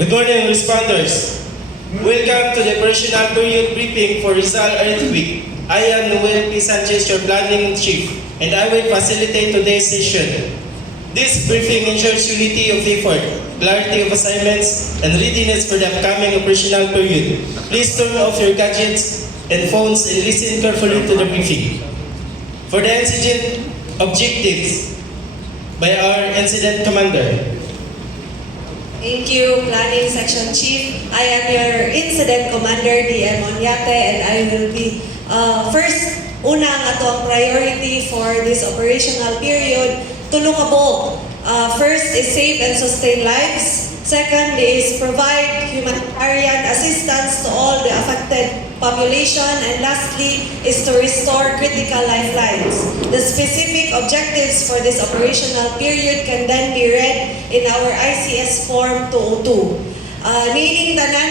Good morning, responders. Welcome to the operational period briefing for Rizal Earthquake. I am Noel P. Sanchez, your planning chief, and I will facilitate today's session. This briefing ensures unity of effort, clarity of assignments, and readiness for the upcoming operational period. Please turn off your gadgets and phones and listen carefully to the briefing. For the incident objectives by our incident commander. Thank you, Planning Section Chief. I am your Incident Commander, DM Onyate, and I will be first, una ang atong priority for this operational period, tulo ka po. First is save and sustain lives. Second is provide humanitarian assistance to all the affected population. And lastly is to restore critical lifelines. The specific objectives for this operational period can then be read in our ICS Form 202. Nining tanan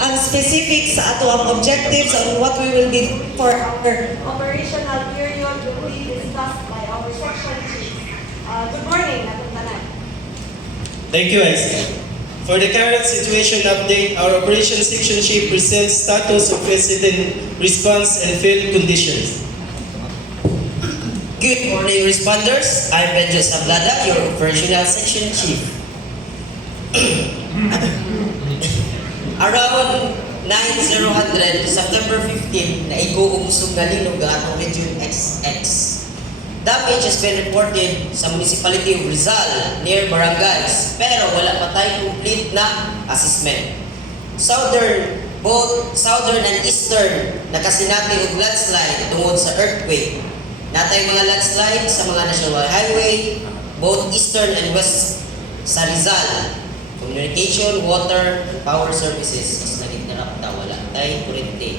ang specifics sa ato ang objectives on what we will be doing for our operational period will be discussed by our section chief. Good morning, atong tanan. Thank you, IC. For the current situation update, our Operations Section Chief presents status of incident response and field conditions. Good morning, responders. I'm Benjo Sablada, your Operational Section Chief. Around 9:00 to September 15, naigo og usog nga linog ang atong Region XX. Damage has been reported sa municipality of Rizal near barangays, pero wala pa tayong complete na assessment. Both southern and eastern nakasinati og landslide tungod sa earthquake. Natay mga landslide sa mga national highway, both eastern and west sa Rizal. Communication, water, power services is nag-interrupta, wala tayong kuryente.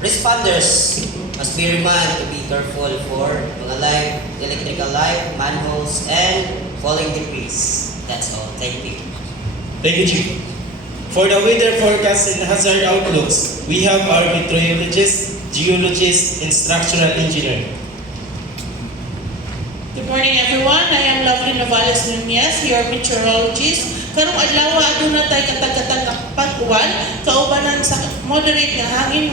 Responders must be reminded to be careful for mga live, electrical live, manholes, and falling debris. That's all. Thank you. Thank you, Chief. For the weather forecast and hazard outlooks, we have our meteorologist, geologist, and structural engineer. Good morning, everyone. I am Lovely Novales Nunez, your meteorologist. Karong adlaw aduna tay katag-katag nga pag-uwan, kaubanan sa moderate nga hangin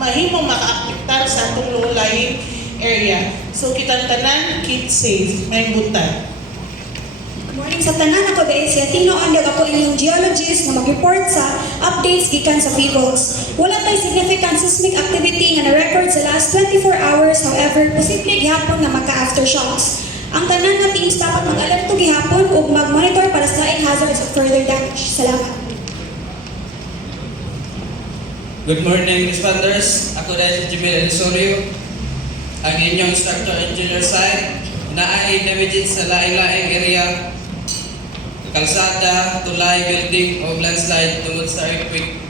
mahimong makaapektar sa atong low-lying area. So kitang tanan, keep safe, may butan. Good morning sa tanan, ako si Atino Andag, ako inyong geologist na mag-report sa updates gikan sa PHIVOLS. Wala tay significant seismic activity nga na-record sa last 24 hours, however, posible gihapon nga maka-aftershocks. Ang tanan nga teams dapat mag-alerto gihapon ug mag-monitor para sa laing hazards of further damage. Salamat. Good morning, responders. Ako rin si Jimmy Elisorio, ang inyong structural engineer site. Naay damages sa laing-laing area, kalsada, tulay, building, o landslide tungod sa earthquake.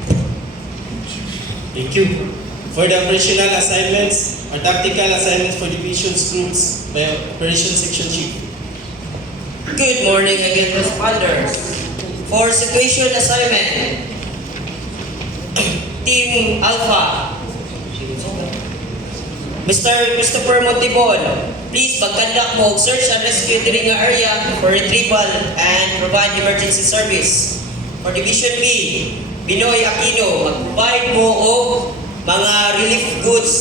Thank you. For the operational assignments or tactical assignments for divisions groups by Operations Section Chief. Good morning again, responders. For situation assignment, Team Alpha, Mr. Christopher Montibon, please mag-conduct mo search and rescue diri nga area for retrieval and provide emergency service. For Division B, Binoy Aquino, mag-provide mo o mga relief goods,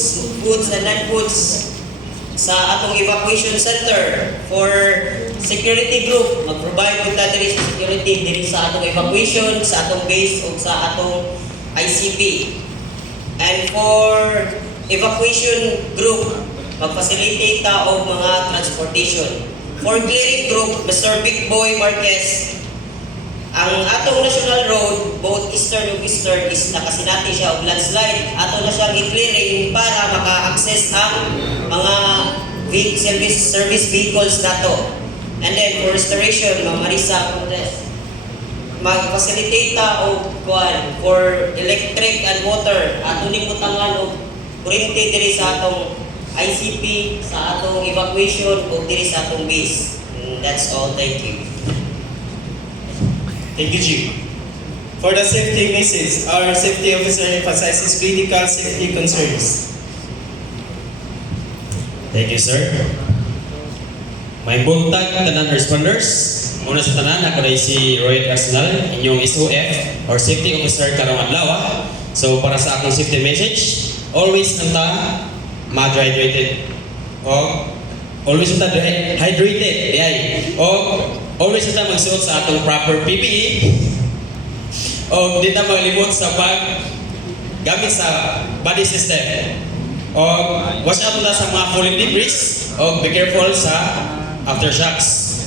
foods and non-foods sa atong evacuation center. For security group, mag-provide mo ta diri sa security diri sa atong evacuation, sa atong base o sa atong ICP. And for evacuation group, mag-facilitate ta og mga transportation. For clearing group, Mr. Big Boy Marquez, ang atong national road, both eastern ug western, is nakasinati siya og landslide. Ato na siyang i-clearing para maka-access ang mga service vehicles nato. And then for restoration, Ma'am Marisa Pondres, mag-facilitate ta og for electric and water. Ato ni mutangan og kuryente diri sa atong ICP, sa atong evacuation o diri sa atong base. And that's all. Thank you. Thank you, Chief. For the safety message, our safety officer emphasizes critical safety concerns. Thank you, sir. May buntag tanan responders. Una sa tanan, ako rin si Roy Arsenal, inyong SOF or Safety Officer karong adlaw. So para sa akong safety message, always nanta hydrated. O always nanta hydrated. O always nanta magsuot sa atong proper PPE. O di na maglimot sa gamit sa body system. O watch out na sa mga falling debris. O be careful sa aftershocks.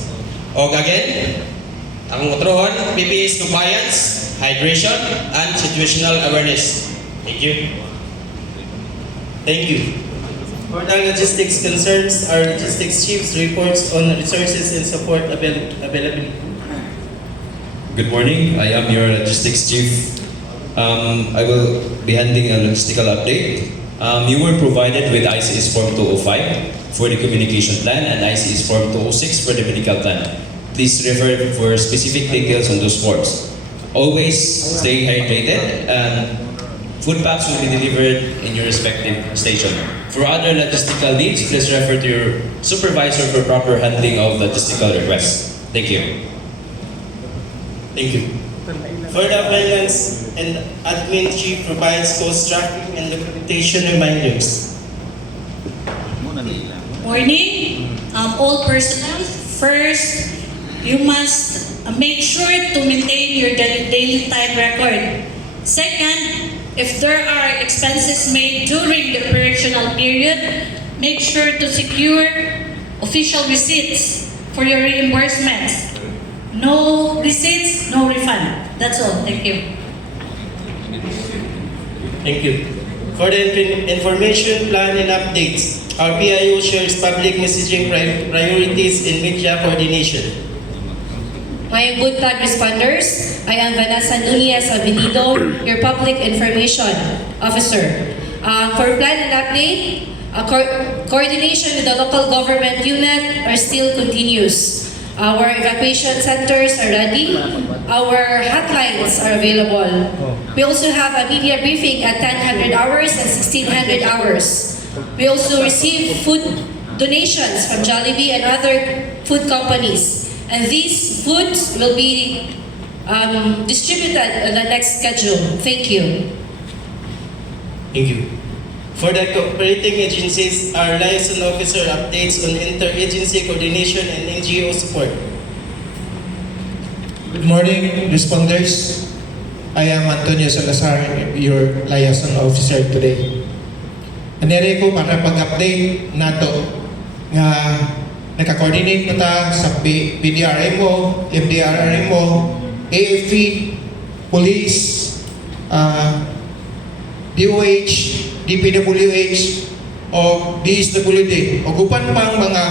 O again, ang motrohon, PPE's compliance, hydration, and situational awareness. Thank you. Thank you. For the logistics concerns, our logistics chiefs reports on resources and support availability. Good morning, I am your logistics chief. I will be handing a logistical update. You were provided with ICS Form 205 for the communication plan and ICS Form 206 for the medical plan. Please refer for specific details on those forms. Always stay hydrated and food packs will be delivered in your respective station. For other logistical needs, please refer to your supervisor for proper handling of logistical requests. Thank you. Thank you. For the finance and admin chief provides cost tracking and documentation reminders. Morning, all personnel. First, you must make sure to maintain your daily time record. Second, if there are expenses made during the operational period, make sure to secure official receipts for your reimbursements. No receipts, no refund. That's all. Thank you. Thank you. For the information plan and updates, our PIO shares public messaging priorities in media coordination. My good pod responders, I am Vanessa Nunez Avenido, your Public Information Officer. For plan and update, coordination with the local government unit are still continuous. Our evacuation centers are ready. Our hotlines are available. We also have a media briefing at 1000 hours and 1600 hours. We also receive food donations from Jollibee and other food companies. And these foods will be distributed on the next schedule. Thank you. Thank you. For the cooperating agencies, our liaison officer updates on interagency coordination and NGO support. Good morning, responders. I am Antonio Salazar, your liaison officer today. Anere ko para pag-update nato nga naka-coordinate na ta sa PDRMO, MDRMO, AFP, Police, DOH, DPWH, o DSWD, o gupan pang mga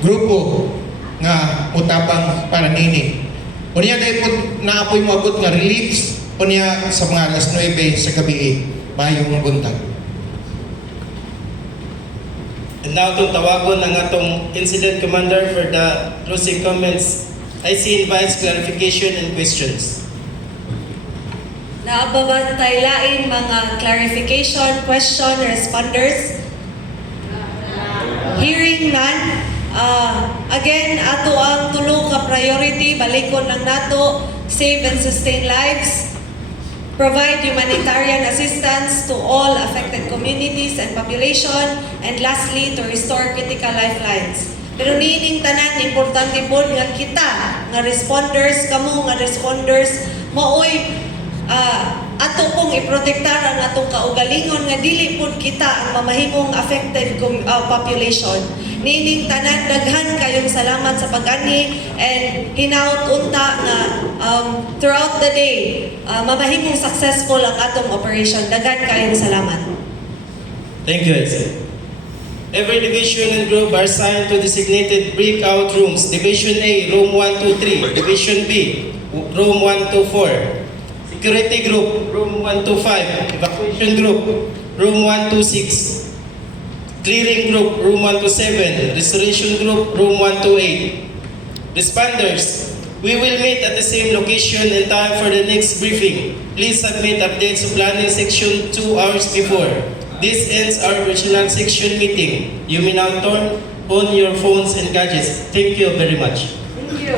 grupo nga utabang para nini. O niya dahil po naapoy moabot nga reliefs o niya sa mga alas 9 sa gabi bayong buntag. And now itong tawagon ng atong incident commander for the closing comments. IC invites clarification and questions. Naababantay lain mga clarification, question, responders. Hearing none. Again, ato ang tulo ka priority, balikon ng nato, save and sustain lives, provide humanitarian assistance to all affected communities and population, and lastly, to restore critical lifelines. Pero nining tanan, importante po nga kita, nga responders, kamo nga responders, maoy ato pong iprotektar ang atong kaugalingon nga dili pud kita ang mamahimong affected population. Nining tanan, daghan kayong salamat sa pag-ani and hinaut unta nga throughout the day mamahimong successful ang atong operation. Daghan kayong salamat. Thank you, IC. Every division and group are assigned to designated breakout rooms. Division A, room 123. Division B, room 124. Security group, room 125. Evacuation group, room 126. Clearing group, room 127. Restoration group, room 128. Responders, we will meet at the same location and time for the next briefing. Please submit updates to planning section 2 hours before. This ends our regional section meeting. You may now turn on your phones and gadgets. Thank you very much. Thank you.